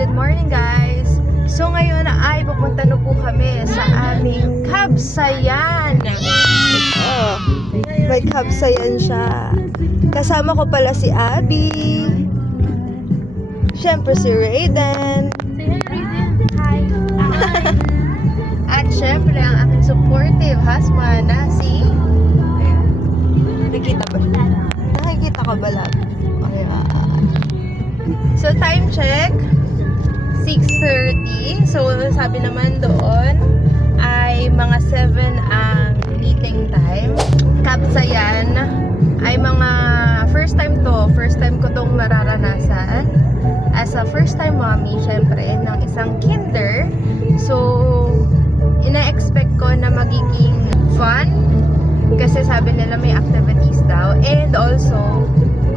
Good morning guys! So ngayon ay pupunta na po kami sa aming Kabsayan. May Kabsayan siya. Kasama ko pala si Abby. Siyempre si Raiden. Hi! At siyempre ang aking supportive husband na si... Nakikita ba? Nakikita ka ba lang? So time check 6:30. So sabi naman doon ay mga 7 ang meeting time. Kabsayan ay mga first time ko tong mararanasan as a first time mommy syempre ng isang kinder. So ina-expect ko na magiging fun kasi sabi nila may activities daw, and also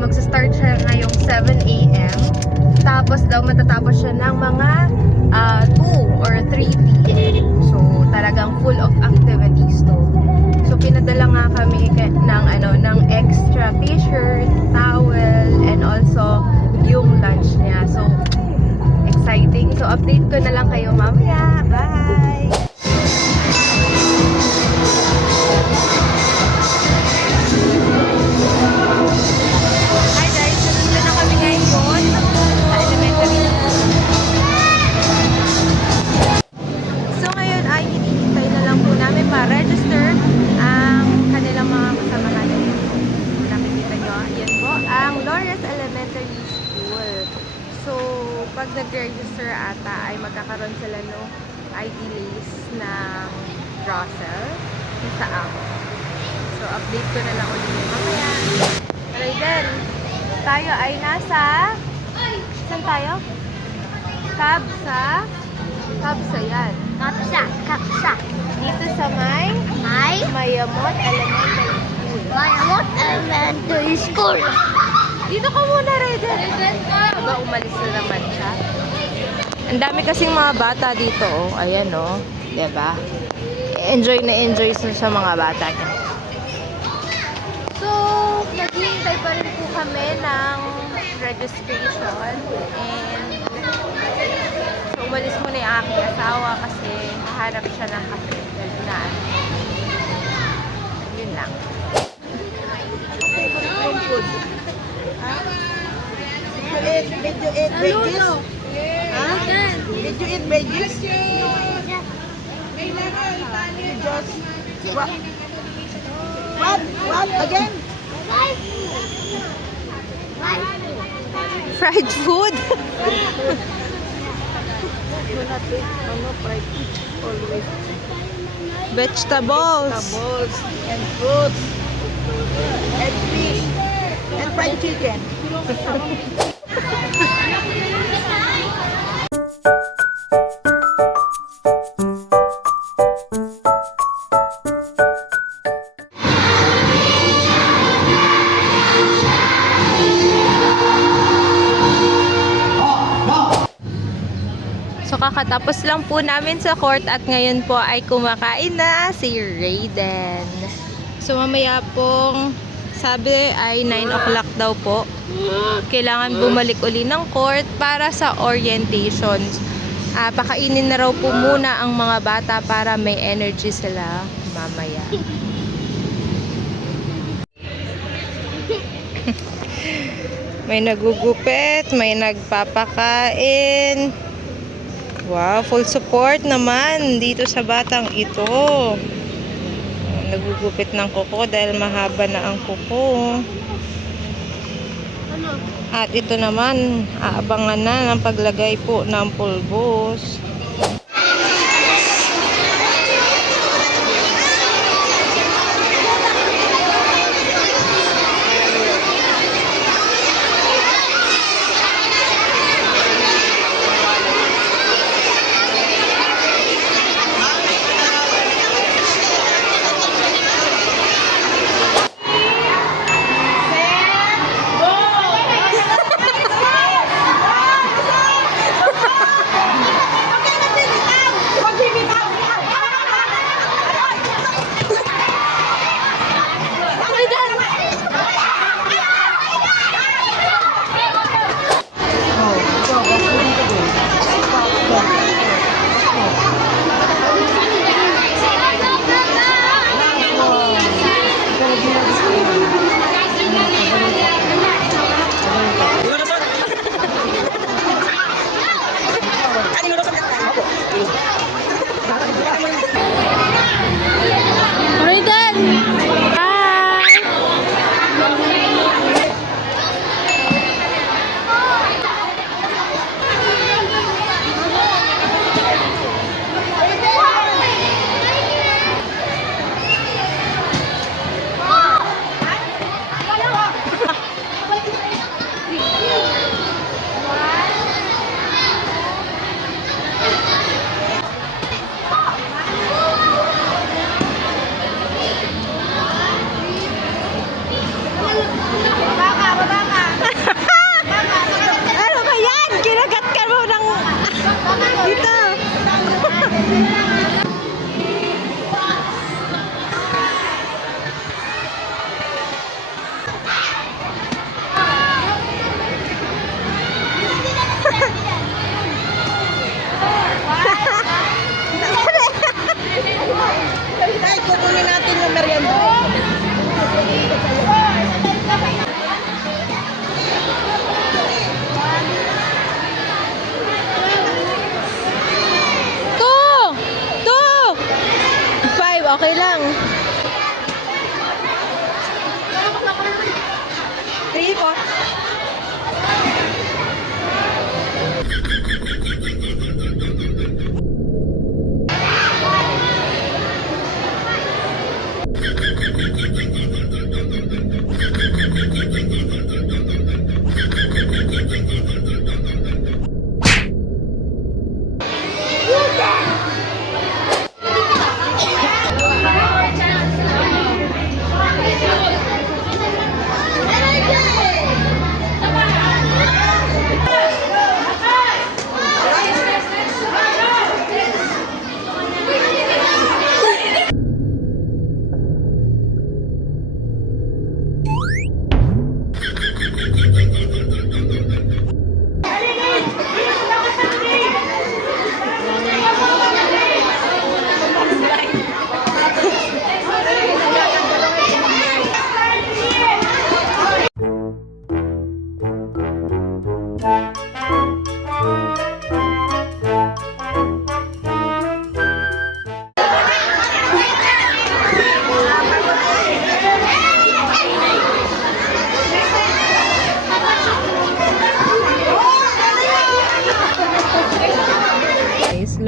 magsa-start siya ngayong 7 AM. Tapos daw matatapos siya ng mga 2 or 3 PM. So talagang full of activities to. So pinadala nga kami ng extra t-shirt, towel, and also yung lunch niya. So exciting. So update ko na lang kayo mamaya. Bye! Hi guys, nandito na kami ngayon sa elementary school. So ngayon ay hinihintay na lang po namin ma-register ang kanilang mga kasamahan. Kung nakikita nyo, yan po ang Lores Elementary School. So pag nag-register ata ay magkakaroon sila ng ID list ng Russell sa app. So update ko na lang ulit mamaya. Raiden, tayo ay nasa... Saan tayo? Kabsayan. Kapsa. Dito sa Mayamot Elementary School. Mayamot Elementary School. Dito ka muna, Raiden. Aba, umalis na naman siya. Ang dami kasing mga bata dito, oh. Ayan, oh. Diba? Enjoy na enjoy sa mga bata niya. So, naghihintay pa rin po kami ng registration, and so umalis muna yung aking asawa kasi hahanap siya ng kape. Yun lang. Did you eat veggies? Did you eat veggies? What? Again? Fried food? Vegetables. Vegetables and fruits and fish and fried chicken. So kakatapos lang po namin sa court at ngayon po ay kumakain na si Raiden. So mamaya pong sabi ay 9 o'clock daw po. Kailangan bumalik uli ng court para sa orientation. Pakainin na raw po muna ang mga bata para may energy sila mamaya. May nagugupit, may nagpapakain. Wow, full support naman dito sa batang ito. Nagugupit ng kuko dahil mahaba na ang kuko. At ito naman, aabangan na ng paglagay po ng pulbos.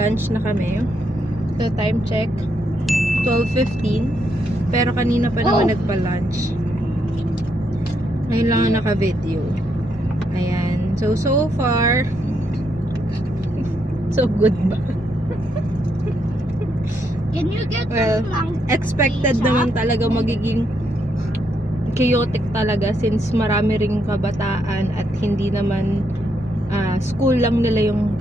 Nagla-lunch na kami. So, time check. 12:15. Pero kanina pa naman nagpa-lunch. Ngayon lang ang naka-video. Ayan. So far, so good ba? Can you get Well, some expected pizza? naman talaga magiging chaotic talaga since marami ring kabataan at hindi naman school lang nila yung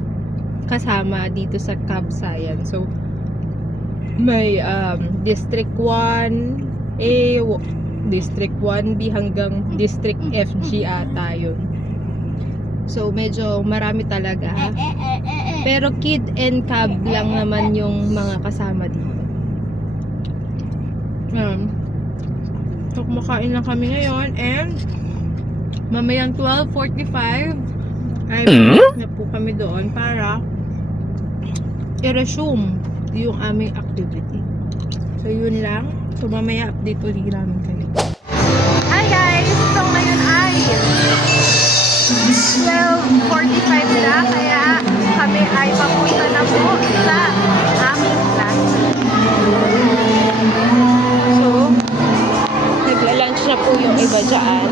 kasama dito sa Cab Science. So, may District 1A, District 1B hanggang District FG ata yun. So, medyo marami talaga. Pero kid and cab lang naman yung mga kasama dito. So, kumakain lang kami ngayon and mamayang 12:45 ay na po kami doon para i-resume yung aming activity. So, yun lang. So, mamaya update ulit namin kayo. Hi guys! So, ngayon ay 12:45 na kaya kami ay papunta na po sa aming class. So, nagla-lunch na po yung iba dyan.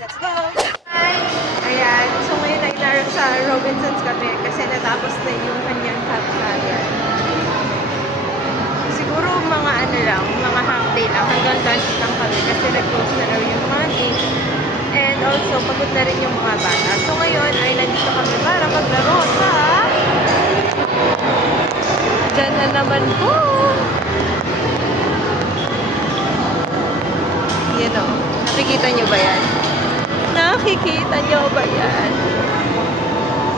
Let's go! Hi! Ayan, so ngayon ay sa Robinsons kami kasi natapos na yung kanyang kapsayan. Siguro mga ano lang, mga half day lang, hanggang lunch lang kami kasi nag-close na raw yung money. And also, pagod na rin yung mga bata. So ngayon ay nandito kami para maglaro sa dyan na naman po! Yan o, nakikita nyo ba yan? Nakikita nyo ba yan?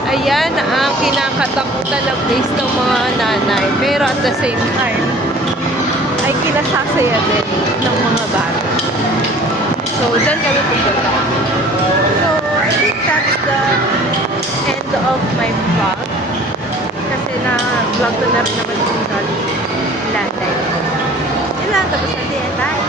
Ayan ang kinakatakutan na place ng mga nanay. Pero at the same time, ay kinasasaya din ng mga bata. So, dyan kami pupunta. So, I think that's the end of my vlog. Kasi na-vlog ko na rin naman yung Landay. Yun lang, tapos na din. Bye!